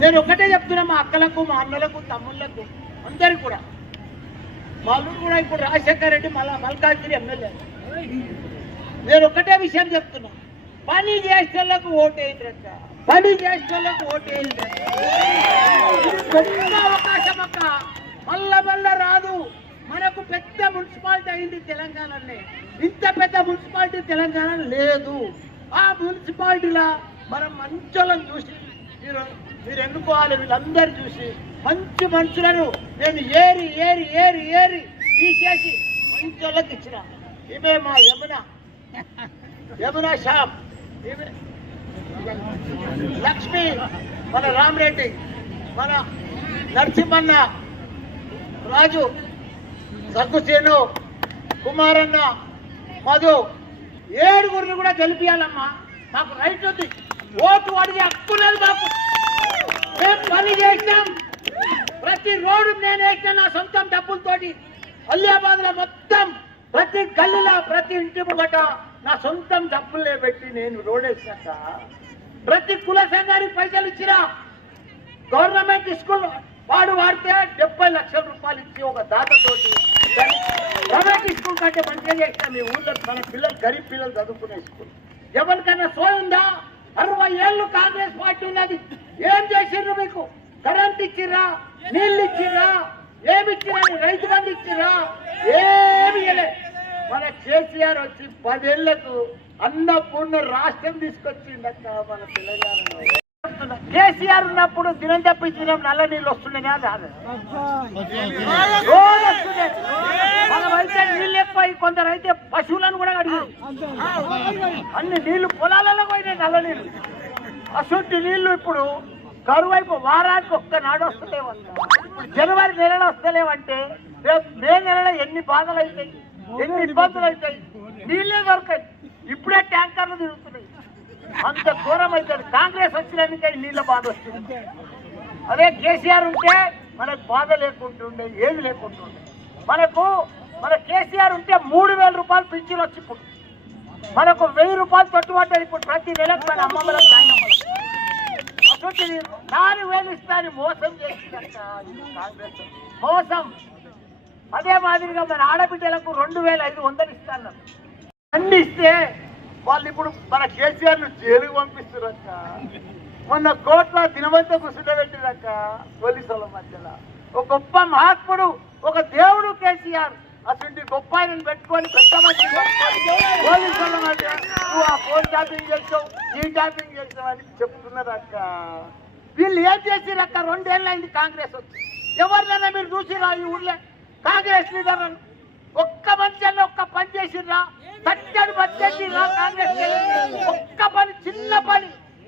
నేను ఒకటే చెప్తున్నా, మా అక్కలకు, మా అన్నలకు, తమ్ముళ్లకు, అందరికి కూడా. మా అల్లుడు కూడా ఇప్పుడు రాజశేఖర్ రెడ్డి మల్కాజ్గిరి ఎమ్మెల్యే. నేను ఒకటే విషయం చెప్తున్నా, పని చేసేళ్ళకు ఓటేయండి అక్క, పని చేసేళ్ళకు ఓటేయండి. గొప్ప అవకాశం అక్క, మళ్ళా రాదు. మనకు పెద్ద మున్సిపాలిటీ అయింది తెలంగాణలో. ఇంత పెద్ద మున్సిపాలిటీ తెలంగాణ లేదు. ఆ మున్సిపాలిటీలో మనం మంచోళ్ళని చూసి మీరు ఎన్నుకోవాలి. వీళ్ళందరూ చూసి మంచి మనుషులను నేను ఏరి ఏరి ఏరి ఏరి తీసేసి మంచోళ్ళకి ఇచ్చిన. ఇవే మా యమునా షాప్, ఇవే లక్ష్మి, మన రామరెడ్డి, మన నరసింహన్న, రాజు, సగ్గుసేను, కుమారన్న, మధు, 7గురిని కూడా గెలిపియాలమ్మా. మాకు రైట్ ఉంది, ఓటు అడిగే హక్కు లేదు మాకు. మేము పని చేసినాం, ప్రతి రోడ్డు నేను వేసిన నా సొంతం డబ్బులతోటి. అలియాబాద్ లో మొత్తం ప్రతి గల్లీలో ప్రతి ఇంటి ముంగట నా సొంతం డబ్బులే పెట్టి నేను రోడ్ వేసినాక ప్రతి కుల సంఘానికి పైసలు ఇచ్చిన. గవర్నమెంట్ స్కూల్ వాడితే 70 లక్షల రూపాయలు ఇచ్చి ఒక దాతతోటి ప్రైవేట్ స్కూల్ కంటే మంచిగా చేసిన. మీ ఊళ్ళో మన పిల్లలు, గరీబ్ పిల్లలు చదువుకునే స్కూల్. ఎవరికైనా సోయిందా? 60 ఏళ్ళు కాంగ్రెస్ పార్టీ ఉన్నది. ఏం చేసిర్రు? మీకు కరెంట్ ఇచ్చిర్రా? నీళ్ళు ఇచ్చిర్రా? ఏమి ఇచ్చిరా? రైతు బంధు ఇచ్చిర్రా? ఏమి ఇవ్వలే. మన కేసీఆర్ వచ్చి 10 ఏళ్లకు అన్నపూర్ణ రాష్ట్రం తీసుకొచ్చిండక్క మన తెలంగాణలో. కేసీఆర్ ఉన్నప్పుడు దినం తప్పి దినం నల్ల నీళ్ళు వస్తుండేనా? రోజు వస్తుండే. మనమైతే నీళ్ళు ఎక్కువ, కొందరు అయితే పశువులను కూడా అడిగారు. అన్ని నీళ్లు పొలాలలో పోయినాయి, నల్ల నీళ్ళు. అసొంటి నీళ్లు ఇప్పుడు కరువు వైపు వారానికి ఒక్కనాడు వస్తలేవంట. ఇప్పుడు జనవరి నెలలో వస్తలేవంటే రేపు మే నెలలో ఎన్ని బాధలు అవుతాయి, ఎన్ని ఇబ్బందులు అవుతాయి. నీళ్ళే దొరకాయి. ఇప్పుడే ట్యాంకర్లు తిరుగుతున్నాయి. అంత దూరం అవుతుంది. కాంగ్రెస్ వచ్చినందుకే నీళ్ళ బాధ వస్తుంది. అదే కేసీఆర్ ఉంటే మనకు బాధ లేకుంటుండే, ఏది లేకుంటుండే. మన కేసీఆర్ ఉంటే 3000 రూపాయలు పింఛన్ వచ్చి ఇప్పుడు మనకు 1000 రూపాయలు తొట్టుబడ్డారు. ఇప్పుడు ప్రతి నెలకు మన అమ్మమ్మలకు, నాయనమ్మలకు. అసలు 4000 ఇస్తారని మోసం చేసిందంట కాంగ్రెస్, మోసం. అదే మాదిరిగా మన ఆడబిడ్డలకు 2500 ఇస్తాను. అన్ని ఇస్తే వాళ్ళు ఇప్పుడు మన కేసీఆర్ ను జైలుకు పంపిస్తున్నారక్క. మొన్న కోట్ల దినవంతా కూర్చుండబెట్టిరక్క పోలీసుల మధ్యలో. ఒక గొప్ప మహాత్ముడు, ఒక దేవుడు కేసీఆర్. అసలు గొప్ప ఆయనను పెట్టుకొని పెద్ద మంది పోలీసుల మధ్య నువ్వు ఆ ఫోన్ ట్యాపింగ్ చేసావు, ఈ ట్యాపింగ్ చేసావు అని చెప్తున్నారక్క. వీళ్ళు ఏం చేసిరక్క? 2 ఏళ్ళు అయింది కాంగ్రెస్ వచ్చి. ఎవరినైనా మీరు చూసిరా ఈ ఊర్లో కాంగ్రెస్ లీడర్లను? ఒక్క మనిషిలో ఒక్క పని చేసిర్రా? కట్టడి పని చేసిర్రా కాంగ్రెస్? ఒక్క పని, చిన్న పని